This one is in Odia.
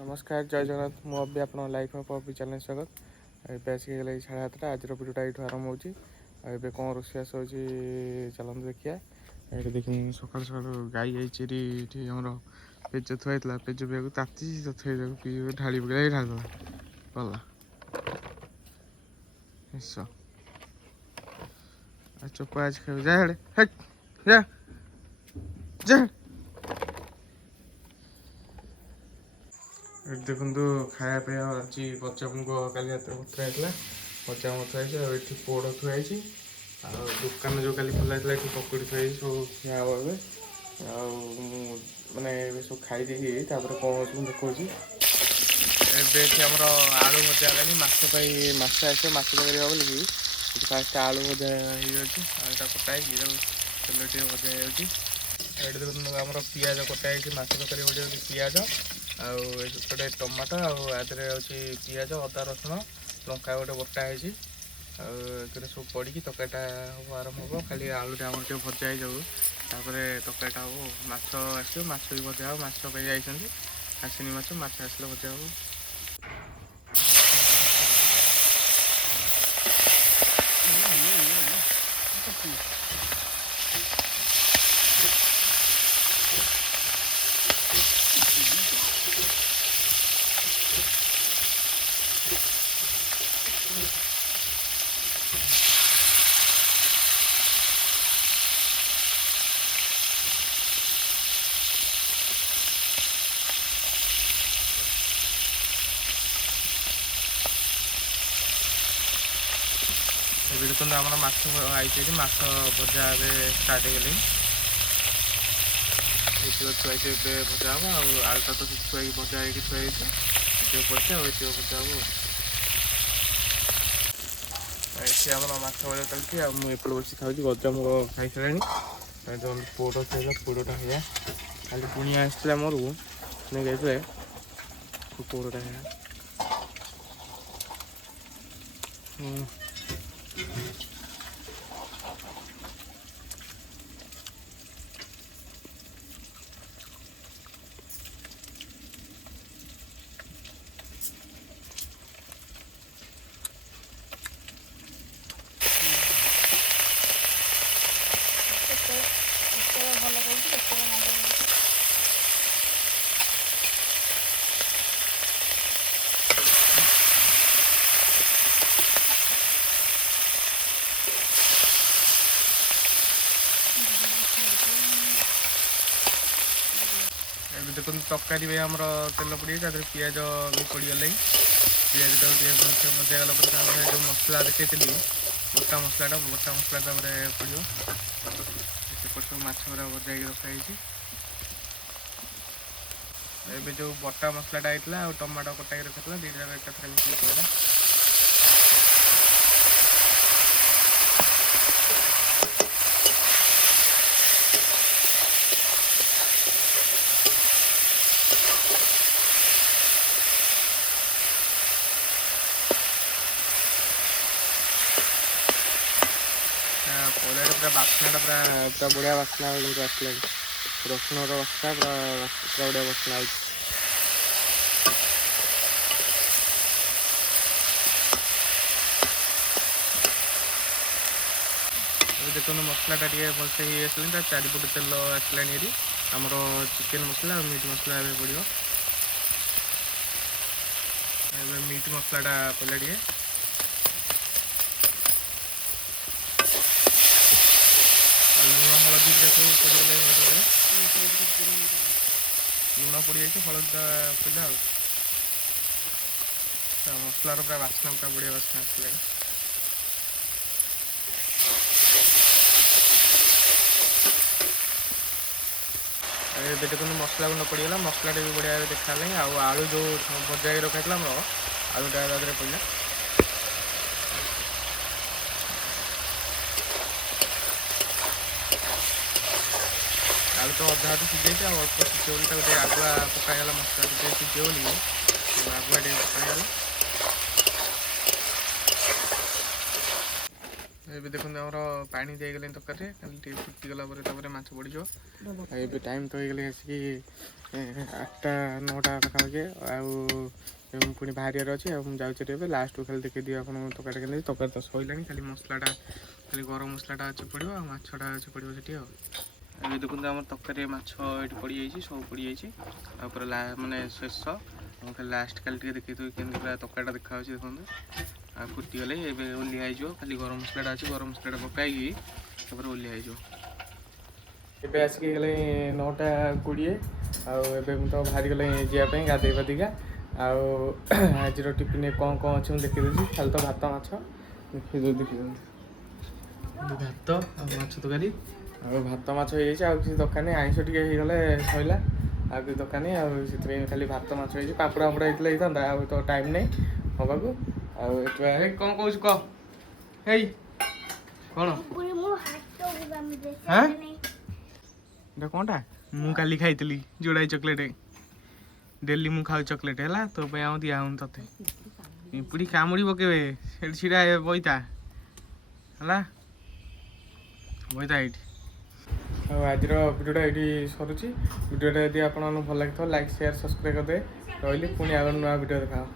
नमस्कार जय जगन्नाथ मु अभी आप लाइफ ऑफ अभी चैनल स्वागत ଏବେ ଆସିକି ହେଇଗଲା ଏଇ 7:30 ଆଜିର ଭିଡ଼ିଓଟା ଏଇଠୁ ଆରମ୍ଭ ହେଉଛି। ଆଉ ଏବେ କ'ଣ ରୋଷେଇବାସ ହେଉଛି ଚାଲନ୍ତୁ ଦେଖିବା। ଏଇଠି ଦେଖି ସକାଳୁ ସକାଳୁ ଗାଈ ଯାଇଛି ଏଠି ଆମର ପେଜ ଥୁଆ ହେଇଥିଲା, ପେଜ ପିଇବାକୁ ତାତିଛି ତଥାପି ତାକୁ ପିଇ ଢାଳି ପକେଇ ଢାଳିଦେଲା ଗଲା ନିଶ ଆଉ ଚୋପା ଆଜି ଖାଇବୁ ଯା ହେଡ଼େ ଯା ଯା। ଏଠି ଦେଖନ୍ତୁ ଖାଇବା ପାଇଁ ଅଛି ଗଜାମୁଗ କାଲି ରାତିରେ ବତୁରା ହେଇଥିଲା, ଗଜା ବତୁରା ହେଇଛି। ଆଉ ଏଠି ପୋଡ଼ ଥୁଆ ହେଇଛି। ଆଉ ଦୋକାନ ଯେଉଁ କାଲି ଖୋଲା ହେଇଥିଲା ଏଠି ପକୁଡ଼ି ଥୁଆ ହେଇଛି, ସବୁ ଖିଆ ହେବ ଏବେ। ଆଉ ମୁଁ ମାନେ ଏବେ ସବୁ ଖାଇ ଦେଇକି ତାପରେ କ'ଣ ହେଉଛି ମୁଁ ଦେଖାଉଛି। ଏବେ ଏଠି ଆମର ଆଳୁ ଭଜା ହେଲାଣି, ମାଛ ପାଇଁ ମାଛ ଆସିବ, ମାଛ ତରକାରୀ ହେବ ବୋଲିକି ଏଠି ଫାଷ୍ଟ ଆଳୁ ଭଜା ହେଇଯାଉଛି। ଆଳୁଟା କଟା ହେଇକି ତାକୁ ତେଲ ଟିକେ ଭଜା ହେଇଯାଉଛି। ଏଠି ଦେଖନ୍ତୁ ଆମର ପିଆଜ କଟା ହେଇଛି, ମାଛ ତରକାରୀ ଗୋଟେ ହେଉଛି ପିଆଜ ଆଉ ଗୋଟେ ଟମାଟୋ ଆଉ ଏଥିରେ ହେଉଛି ପିଆଜ ଅଦା ରସୁଣ ଲଙ୍କା ଗୋଟେ ବଟା ହେଇଛି। ଆଉ ଏଥିରେ ସବୁ ପଡ଼ିକି ତରକାରୀଟା ହେବ ଆରମ୍ଭ ହେବ। ଖାଲି ଆଳୁଟା ଆମର ଟିକେ ଭଜା ହେଇଯାଉ ତାପରେ ତରକାରୀଟା ହେବ। ମାଛ ଆସିବ, ମାଛ ବି ଭଜା ହେବ, ମାଛ ପାଇଁ ଯାଇଛନ୍ତି ଆସିନି ମାଛ, ମାଛ ଆସିଲେ ଭଜା ହେବ। ଏବେ ଦେଖନ୍ତୁ ଆମର ମାଛ ଆଇଛି, ମାଛ ଭଜା ଏବେ ଷ୍ଟାର୍ଟ ହେଇଗଲାଣି। ଏଇଥିବ ଥୁଆ ହେଇଛି, ଏବେ ଭଜା ହେବ। ଆଉ ଆଳୁଟା ତ ଥୁଆ ହେଇକି ଭଜା ହେଇକି ଥୁଆ ହେଇଛି, ଏତିକ ପଡ଼ିଛି ଆଉ ଏତିକ ଭଜା ହେବ। ଏଠି ଆମର ମାଛ ଭଜା ଚାଲିଛି ଆଉ ମୁଁ ଏପଟେ ବସି ଖାଉଛି। ଗଜାମୁଗ ଖାଇସାରିଲାଣି। ପୋଡ଼ ଥିଲା, ପୋଡ଼ଟା ହେଲା ଖାଲି ପୁଣି ଆସିଥିଲା ମୋର ନେଇକି ଯାଇଥିଲେ ପୋଡ଼ଟା ହେଲା। ଏବେ ଦେଖନ୍ତୁ ତରକାରୀ ପାଇଁ ଆମର ତେଲ ପଡ଼ିଯାଇଛି, ତା ଦେହରେ ପିଆଜ ବି ପଡ଼ିଗଲାଣି। ପିଆଜଟାକୁ ଟିକେ ଭଲସେ ଭଜା ଗଲା ପରେ ତାପରେ ଯେଉଁ ମସଲା ଦେଖେଇଥିଲି ବଟା ମସଲାଟା ତାପରେ ପଡ଼ିବ। ସେପଟେ ସବୁ ମାଛ ଗୁଡ଼ା ଭଜା ହେଇକି ରଖାହେଇଛି। ଏବେ ଯେଉଁ ବଟା ମସଲାଟା ହେଇଥିଲା ଆଉ ଟମାଟୋ କଟା ହେଇକି ରଖିଥିଲା ଦୁଇଟା ଏକାଥରେ ମିଶିକି ପଡ଼ିଲା। ପଡ଼ିଆରେ ପୁରା ବାସ୍ନାଟା ପୁରା ବଢ଼ିଆ ବାସ୍ନା କିନ୍ତୁ ଆସିଲାଣି। ରସୁଣର ବାସ୍ନା ପୁରା ବଢ଼ିଆ ବାସ୍ନା ହେଉଛି। ଏବେ ଦେଖନ୍ତୁ ମସଲାଟା ଟିକେ ଭଲସେ ହେଇ ଆସିଲାଣି, ତା ଚାରିପଟେ ତେଲ ଆସିଲାଣି। ଏଠି ଆମର ଚିକେନ୍ ମସଲା ଆଉ ମିଟ୍ ମସଲା ଏବେ ପଡ଼ିବ। ଏବେ ମିଟ୍ ମସଲାଟା ପଡ଼ିଲା ଟିକେ। ଲୁଣ ହଳଦୀ ସବୁ ପଡ଼ିଗଲେ ଲୁଣ ପଡ଼ିଯାଇଛି, ହଳଦୀଟା ପଡ଼ିଲା ଆଉ ମସଲାର ପୁରା ବାସ୍ନା ପୁରା ବଢ଼ିଆ ବାସ୍ନା ଆସିଲାଣି। ଏବେ ଦେଖନ୍ତୁ ମସଲା ଗୁଣ୍ଡ ପଡ଼ିଗଲା, ମସଲାଟା ବି ବଢ଼ିଆ ଦେଖାହେଲାଣି। ଆଉ ଆଳୁ ଯେଉଁ ଭଜା ହେଇକି ରଖାଯାଇଥିଲା ଆମର ଆଳୁଟା ତା ଦେହରେ ପଡ଼ିଲା। ଆଳୁ ତ ଅଧା ଅଧା ସିଝେଇଛି, ଆଉ ଅଳ୍ପ ସିଝିବ ବୋଲି ତାକୁ ଟିକେ ଆଗୁଆ ପକାଇଗଲା, ମସଲା ଟିକେ ସିଝିବ ବୋଲି ଆଗୁଆ ଟିକେ ପକାଇଗଲା। ଏବେ ଦେଖନ୍ତୁ ଆମର ପାଣି ଦେଇଗଲେଣି ତରକାରୀରେ, ଖାଲି ଟିକେ ଫୁଟିଗଲା ପରେ ତାପରେ ମାଛ ପଡ଼ିଯିବ। ଏବେ ଟାଇମ୍ ତ ହେଇଗଲେ ଆସିକି 8ଟା 9ଟା ପାଖାପାଖି, ଆଉ ମୁଁ ପୁଣି ବାହାରିବାର ଅଛି। ଆଉ ମୁଁ ଯାଉଛି ଏବେ ଲାଷ୍ଟକୁ ଖାଲି ଦେଖେଇଦିଏ ଆପଣଙ୍କୁ ତରକାରୀଟା କେମିତି। ତରକାରୀ ତ ସରିଲାଣି, ଖାଲି ମସଲାଟା, ଖାଲି ଗରମ ମସଲାଟା ଅଛି ପଡ଼ିବ, ଆଉ ମାଛଟା ଅଛି ପଡ଼ିବ ସେଠି। ଆଉ ଏବେ ଦେଖନ୍ତୁ ଆମର ତରକାରୀ ମାଛ ଏଠି ପଡ଼ିଯାଇଛି, ସବୁ ପଡ଼ିଯାଇଛି। ତାପରେ ମାନେ ଶେଷ ମୁଁ ଖାଲି ଲାଷ୍ଟ ଖାଲି ଟିକେ ଦେଖେଇଦେବି କେମିତି ପୁରା ତରକାରୀଟା ଦେଖାଯାଉଛି। ଦେଖନ୍ତୁ ଆଉ ଫୁଟିଗଲେ ଏବେ ଓହ୍ଲିଆ ହେଇଯିବ। ଖାଲି ଗରମ ମସଲାଟା ଅଛି, ଗରମ ମସଲାଟା ପକାଇକି ତାପରେ ଓହ୍ଲିଆ ହେଇଯିବ। ଏବେ ଆସିକି ହେଇଗଲେ 9ଟା 20, ଆଉ ଏବେ ମୁଁ ତ ବାହାରି ଗଲେଣି ଯିବା ପାଇଁ ଗାଧେଇ ପାଧିକା। ଆଉ ଆଜିର ଟିଫିନ୍ରେ କ'ଣ କ'ଣ ଅଛି ମୁଁ ଦେଖିଦେଉଛି। ଖାଲି ତ ଭାତ ମାଛ ଦେଖିଦିଅନ୍ତୁ। ଭାତ ଆଉ ମାଛ ତରକାରୀ, ଆଉ ଭାତ ମାଛ ହେଇଯାଇଛି, ଆଉ କିଛି ଦରକାର ନାହିଁ। ଆଇଁଷ ଟିକେ ହେଇଗଲେ ସଇଲା, ଆଉ କିଛି ଦରକାର ନାହିଁ। ଆଉ ସେଥିପାଇଁ ଖାଲି ଭାତ ମାଛ ହେଇଛି, ପାମ୍ପଡ଼ ଫାମ୍ପଡ଼ ହେଇଥିଲେ ହେଇଥାନ୍ତା, ଆଉ ତ ଟାଇମ୍ ନାହିଁ ହବାକୁ। ଆଉ ଏଠି କ'ଣ କହୁଛୁ କହ? ହେଇ କ'ଣ ଏଇଟା କ'ଣ? ମୁଁ କାଲି ଖାଇଥିଲି ଯୋଡ଼ାଏ ଚକୋଲେଟ୍। ଡେଲି ମୁଁ ଖାଉଛି ଚକୋଲେଟ୍ ହେଲା, ତୋ ପାଇଁ ଆଉ ଦିଆ ହେଉନି ତତେ। ପିମ୍ପୁଡ଼ି କାମୁଡ଼ି ପକେଇବେ, ସେଠି ଛିଡ଼ା ବଇତା ହେଲା, ବଇତା ଏଇଠି। ଆଉ ଆଜିର ଭିଡ଼ିଓଟା ଏଇଠି ସରୁଛି। ଭିଡ଼ିଓଟା ଯଦି ଆପଣମାନଙ୍କୁ ଭଲ ଲାଗିଥିବ ଲାଇକ୍ ସେୟାର ସବସ୍କ୍ରାଇବ୍ କରିଦେବେ। ରହିଲି, ପୁଣି ଆଉ ନୂଆ ଭିଡ଼ିଓ ଦେଖାହେବ।